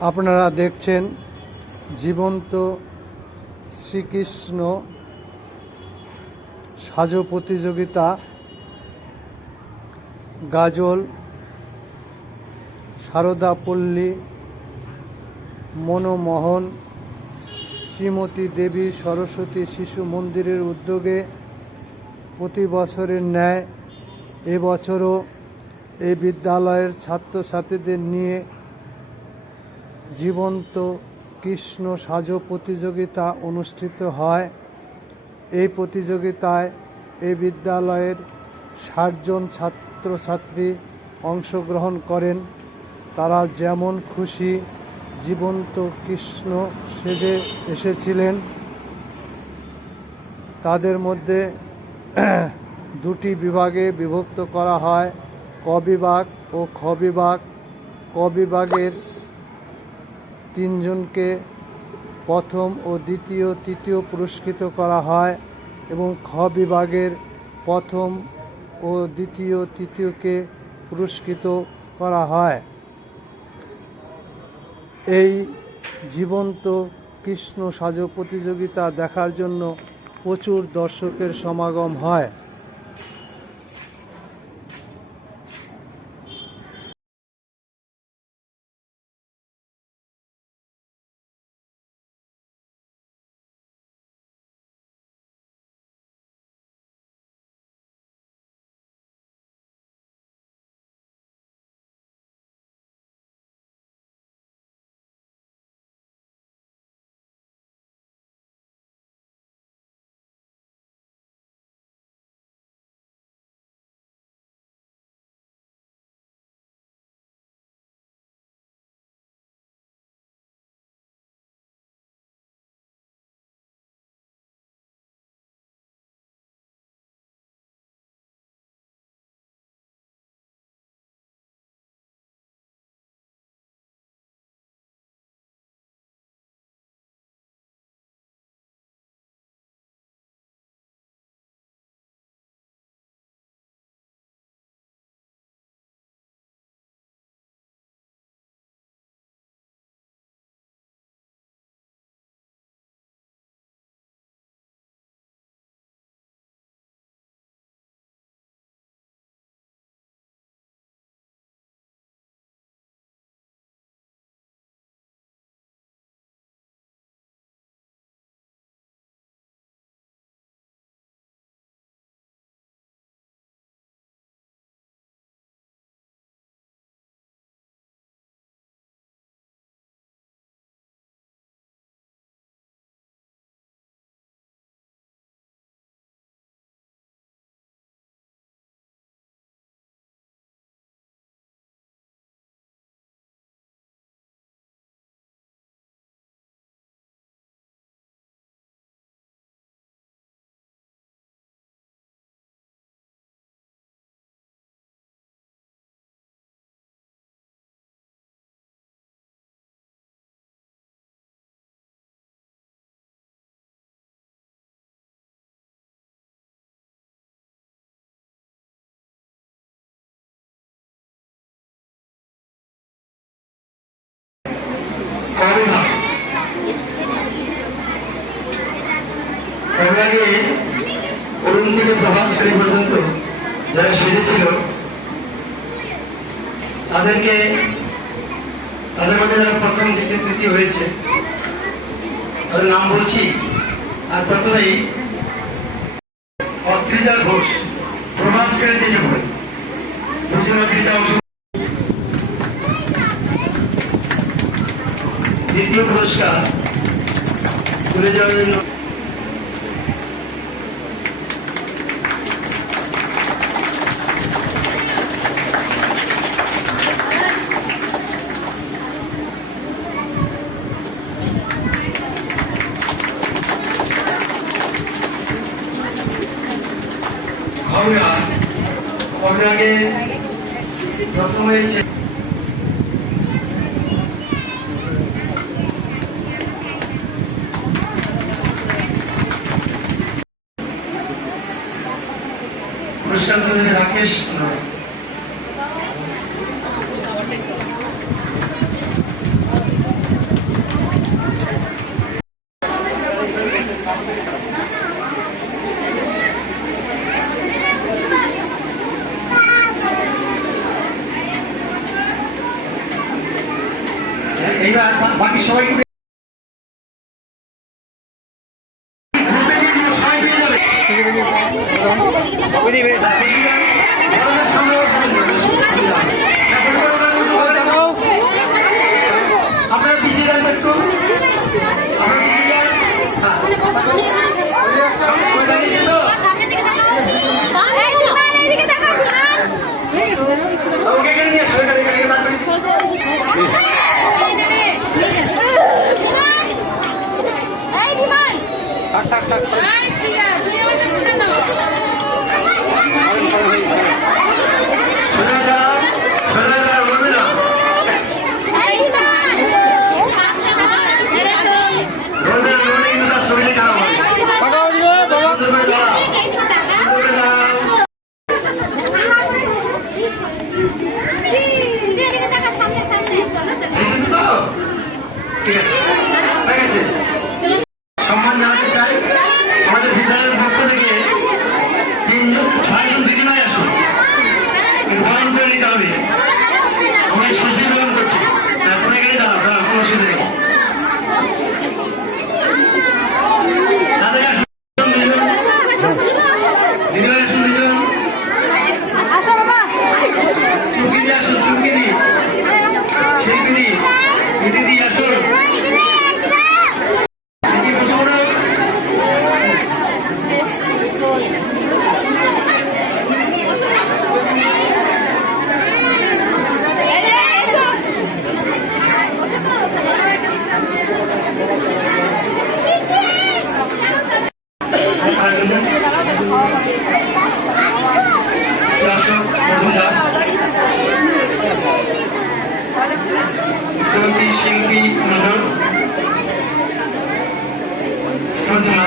আপনারা দেখছেন জীবন্ত শ্রীকৃষ্ণ সাজো প্রতিযোগিতা গাজল সারদাপল্লী মনোমোহন, শ্রীমতী দেবী সরস্বতী শিশু মন্দিরের উদ্যোগে প্রতি বছরের ন্যায় এবছরও এই বিদ্যালয়ের ছাত্রছাত্রীদের নিয়ে জীবন্ত কৃষ্ণ সাজো প্রতিযোগিতা অনুষ্ঠিত হয়। এই প্রতিযোগিতায় এই বিদ্যালয়ের ষাটজন ছাত্রছাত্রী অংশগ্রহণ করেন। তারা যেমন খুশি জীবন্ত কৃষ্ণ সেজে এসেছিলেন, তাদের মধ্যে দুটি বিভাগে বিভক্ত করা হয়, ক বিভাগ ও খ বিভাগ। ক বিভাগের তিনজনকে প্রথম ও দ্বিতীয়, তৃতীয় পুরস্কৃত করা হয় এবং খ বিভাগের প্রথম ও দ্বিতীয়, তৃতীয়কে পুরস্কৃত করা হয়। এই জীবন্ত কৃষ্ণ সাজো প্রতিযোগিতা দেখার জন্য প্রচুর দর্শকের সমাগম হয়। করোনাকে অরুণ থেকে প্রভাত শ্রেণি পর্যন্ত যারা সেজেছিল, তাদেরকে, তাদের মধ্যে যারা প্রথম, দ্বিতীয়, তৃতীয় হয়েছে, তাদের নাম বলছি। আর প্রথমেই অত্রিজা ঘোষ, প্রভাত শ্রেণীতে যে পড়ে দুজন অত্রিজা অংশ। দ্বিতীয় পুরস্কার তুলে যাওয়ার জন্য প্রথম হয়েছে পুরস্কার তুলে দেবে রাকেশ নাথ। এইবার বাকি সবাইকে Yeah.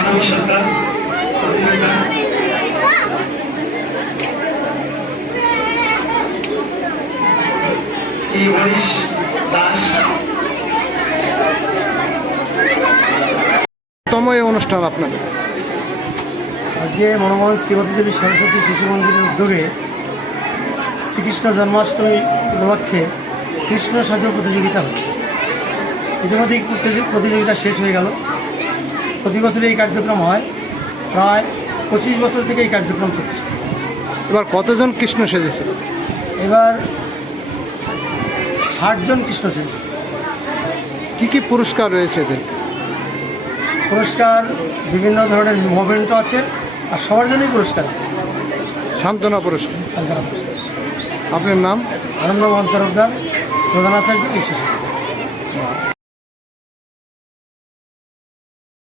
মাধবী প্রতিযোগিতা। শ্রী হরিশ দাস। তম এই অনুষ্ঠান আপনাদের। আজকে মনমোহন শ্রীমতী দেবী সরস্বতী শিশু মন্দিরের উদ্যোগে শ্রীকৃষ্ণ জন্মাষ্টমী উপলক্ষে কৃষ্ণ সাজ প্রতিযোগিতা হচ্ছে। ইতিমধ্যেই প্রতিযোগিতা শেষ হয়ে গেল। প্রতি বছর এই কার্যক্রম হয়। প্রায় পঁচিশ বছর থেকে এই কার্যক্রম চলছে। এবার কতজন কৃষ্ণ সেজেছে? এবার ষাটজন কৃষ্ণ সেজেছে। কি কি পুরস্কার রয়েছে এদের? পুরস্কার বিভিন্ন ধরনের মুভমেন্টও আছে আর সবার জন্যই পুরস্কার আছে। সান্ত্বনা পুরস্কার। সান্ত্বনা পুরস্কার। আপনার নাম? আনন্দ তরফদার প্রধান আচার্য বিশেষ